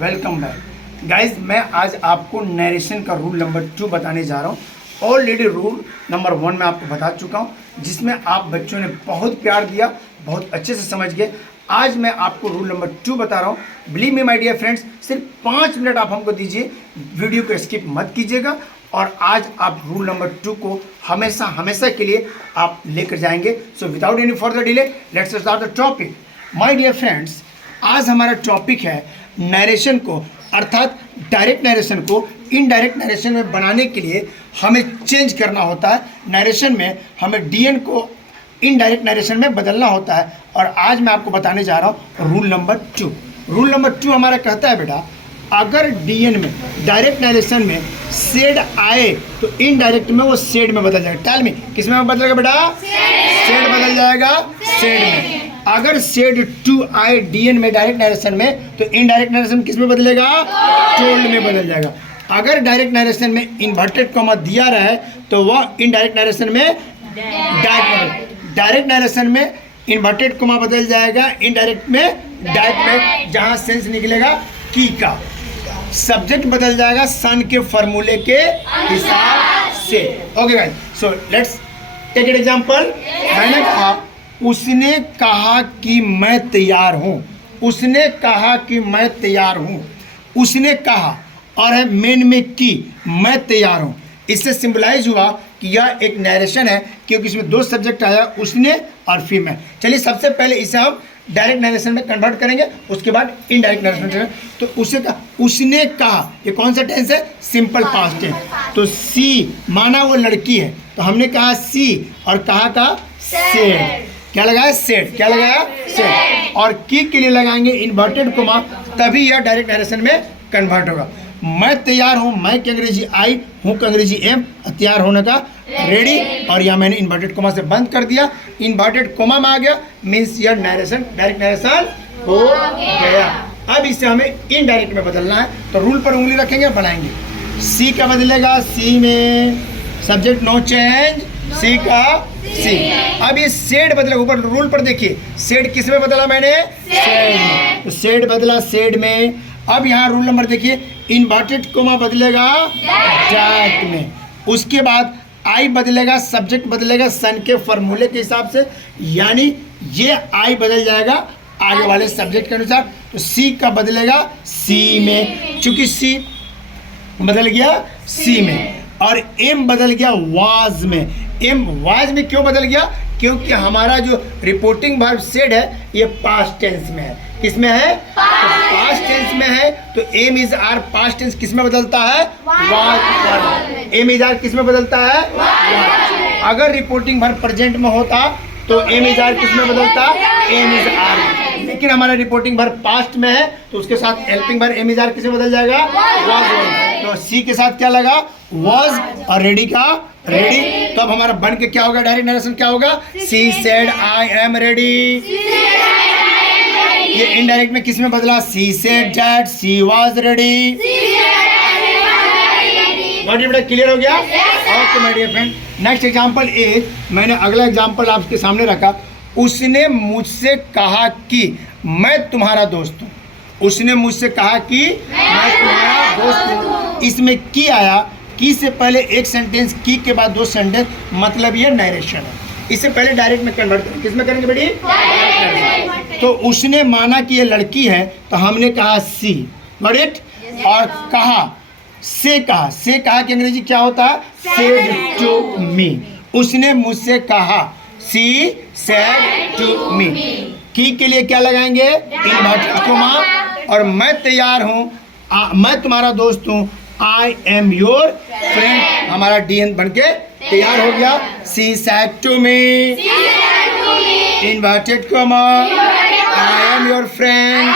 Welcome back guys. मैं आज आपको नरेशन का रूल नंबर 2 बताने जा रहा हूँ। ऑलरेडी रूल नंबर 1 मैं आपको बता चुका हूँ, जिसमें आप बच्चों ने बहुत प्यार दिया, बहुत अच्छे से समझ गए। आज मैं आपको रूल नंबर 2 बता रहा हूँ। Believe me my dear friends, सिर्फ 5 मिनट आप हमको दीजिए, वीडियो को स्किप मत कीजिएगा और आज आप रूल नंबर 2 को हमेशा हमेशा के लिए आप लेकर जाएंगे। So without any further delay let's start the topic. My dear friends, आज हमारा टॉपिक है नरेशन को, अर्थात डायरेक्ट नरेशन को इनडायरेक्ट नरेशन में बनाने के लिए हमें चेंज करना होता है। नरेशन में हमें डीएन को इनडायरेक्ट नरेशन में बदलना होता है और आज मैं आपको बताने जा रहा हूँ रूल नंबर 2। रूल नंबर 2 हमारा कहता है बेटा, अगर डीएन में डायरेक्ट नरेशन में सेड आए तो इनडायरेक्ट में वो सेड में बदल जाएगा। टेल मी, किस में बदलेगा बेटा? सेड बदल जाएगा सेड में। अगर सेड 2 आए डीएन में डायरेक्ट नरेशन में तो इनडायरेक्ट नरेशन किस में बदलेगा? टोल्ड में बदल जाएगा। अगर डायरेक्ट नरेशन में इन्वर्टेड कॉमा दिया रहे तो वह इनडायरेक्ट नरेशन में डायरेक्ट नरेशन में इन्वर्टेड कॉमा बदल जाएगा, इनडायरेक्ट में डायरेक्ट में, जहां सेंस निकलेगा की का। सब्जेक्ट बदल जाएगा सन के फॉर्मूले के हिसाब से। Okay guys, so let's take an example. मैंने कहा, उसने कहा कि मैं तैयार हूं। उसने कहा कि मैं तैयार हूं। उसने कहा और है मेन में कि मैं तैयार हूं। इससे सिंबलाइज हुआ कि यह एक नरेशन है, क्योंकि इसमें 2 सब्जेक्ट आया, उसने और फीमेल। चलिए सबसे पहले इसे हम डायरेक्ट नरेशन में कन्वर्ट करेंगे, उसके बाद इनडायरेक्ट नरेशन। तो उसे कहा, उसने कहा, ये कौन सा टेंस है? Simple past tense. तो सी माना वो लड़की है, तो हमने कहा सी और कहा का सेड। क्या लगाया? सेड। क्या लगाया? सेड। और की के लिए लगाएंगे इन्वर्टेड कोमा, तभी यह डायरेक्ट नरेशन में कन्वर्ट होगा। मैं तैयार हूँ, मैं की अंग्रेजी आई, हूँ की अंग्रेजी एम, तैयार होने का रेडी, और यह मैंने इन्वर्टेड कोमा से बंद कर दिया। इन्वर्टेड कोमा में आ गया, मीन्स यह नरेशन डायरेक्ट नरेशन हो गया। अब इसे हमें इनडायरेक्ट में बदलना है, तो रूल पर उंगली रखेंगे, बनाएंगे। सी का बदलेगा सी में, सब्जेक्ट नो चेंज, सी का सी। अब ये सेड बदलेगा, ऊपर रूल पर देखिए, सेड किस में बदला मैंने? सेड में। तो सेड बदला सेड में। अब यहाँ रूल नंबर देखिए, इन्वर्टेड कोमा बदलेगा डायरेक्ट में। उसके बाद आई बदलेगा, सब्जेक्ट बदलेगा सन के फॉर्मूले के हिसाब से, यानी ये आई बदल जाएगा आगे वाले सब्जेक्ट के अनुसार। तो सी का बदलेगा सी में, चूंकि सी बदल गया सी में, और एम बदल गया वाज में। एम वाज में क्यों बदल गया? क्योंकि हमारा जो रिपोर्टिंग वर्ब सेड है ये पास्ट टेंस में है। किसमें है? पास्ट टेंस में है। तो am is are past tense किस में बदलता है? वाज। एम इज आर किस में बदलता है? वाज। अगर रिपोर्टिंग वर्ब प्रेजेंट में होता तो एम इज आर किस में बदलता? Am is are. लेकिन हमारा रिपोर्टिंग वर्ब पास्ट में है, तो उसके साथ helping verb am is are किस में बदल जाएगा? वाज। तो सी के साथ क्या लगा? वाज, और रेडी का रेडी। तो अब हमारा बन के क्या होगा? डायरेक्ट नरेशन क्या होगा? She said I am ready. ये इनडायरेक्ट में किस में बदला? She said that she was ready. बेटा क्लियर हो गया? Okay my dear friend, next example is, मैंने अगला एग्जांपल आपके सामने रखा। उसने मुझसे कहा कि मैं तुम्हारा दोस्त हूँ। उसने मुझसे कहा कि मैं तुम्हारा दोस्त हूँ। इसमें की आया, की से पहले एक सेंटेंस, की के बाद 2 सेंटेंस, मतलब ये नरेशन है। इससे पहले डायरेक्ट में कन्वर्ट करेंगे, किस में करेंगे बेटी? तो उसने माना कि ये लड़की है, तो हमने कहा सी, गॉट इट। और कहा, से कहा, से कहा कि अंग्रेजी क्या होता है? Said to me. उसने मुझसे कहा, सी सेड टू मी। की के लिए क्या लगाएंगे? Inverted comma. और मैं तैयार हूँ, मैं तुम्हारा दोस्त हूँ, आई एम योर फ्रेंड, हमारा डीएन बनके तैयार हो गया। She said to me, inverted comma, I am your friend.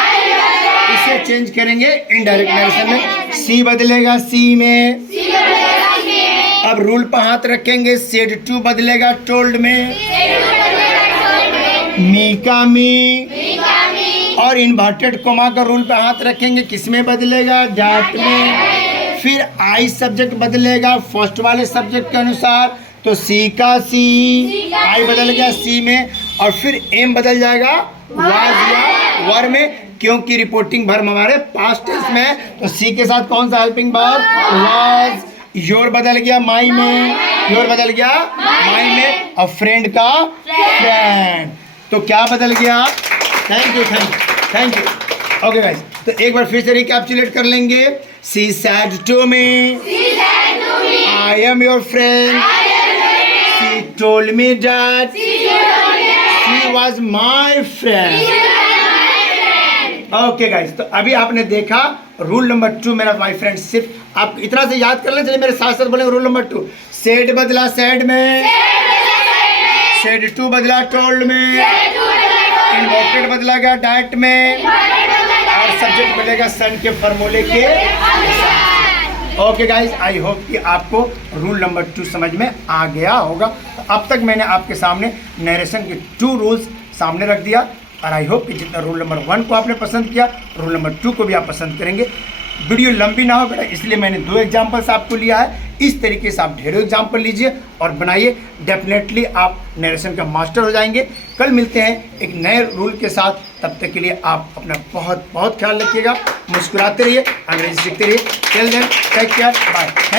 इसे चेंज करेंगे इनडायरेक्ट नरेशन में, सी बदलेगा सी में। अब रूल पर हाथ रखेंगे, सेड टू बदलेगा टोल्ड में, मी का मी, और इन्वर्टेड कोमा का रूल पे हाथ रखेंगे, किस में बदलेगा? डैट में। फिर आई सब्जेक्ट बदलेगा फर्स्ट वाले सब्जेक्ट के अनुसार, तो सी का सी, आई बदल गया सी में, और फिर एम बदल जाएगा वाज या वर में। क्योंकि रिपोर्टिंग वर्ब हमारे पास्ट टेंस में है, तो सी के साथ कौन सा हेल्पिंग वर्ब? वाज। योर बदल गया माई में, योर बदल गया माई में, और फ्रेंड का फ्रेंड, तो क्या बदल गया? Thank you, thank you, thank you. Okay guys, तो एक बार फिर से रिकैप्चुलेट कर लेंगे। She said to me, I am your friend, she told me that she was my friend. Okay guys, तो अभी आपने देखा रूल नंबर 2 मेरा माय फ्रेंड। सिर्फ आप इतना से याद कर लें, चलिए मेरे साथ साथ बोलेंगे रूल नंबर 2। सेड बदला सैड में, सेड टू बदला टोल्ड में, इन्वर्टेड बदला गया डैट में, और सब्जेक्ट बदलेगा सन के फॉर्मूले के। ओके गाइस, आई होप कि आपको रूल नंबर 2 समझ में आ गया होगा। तो अब तक मैंने आपके सामने नरेशन के 2 रूल्स सामने रख दिया, और आई होप कि जितना रूल नंबर 1 को आपने पसंद किया, रूल नंबर 2 को भी आप पसंद करेंगे। वीडियो लंबी ना हो बेटा, इसलिए मैंने 2 एग्जाम्पल्स आपको लिया है। इस तरीके से आप ढेरों एग्जाम्पल लीजिए और बनाइए, डेफिनेटली आप नरेशन का मास्टर हो जाएंगे। कल मिलते हैं एक नए रूल के साथ, तब तक के लिए आप अपना बहुत बहुत ख्याल रखिएगा, मुस्कुराते रहिए, अंग्रेजी सीखते रहिए। Till then take care, bye.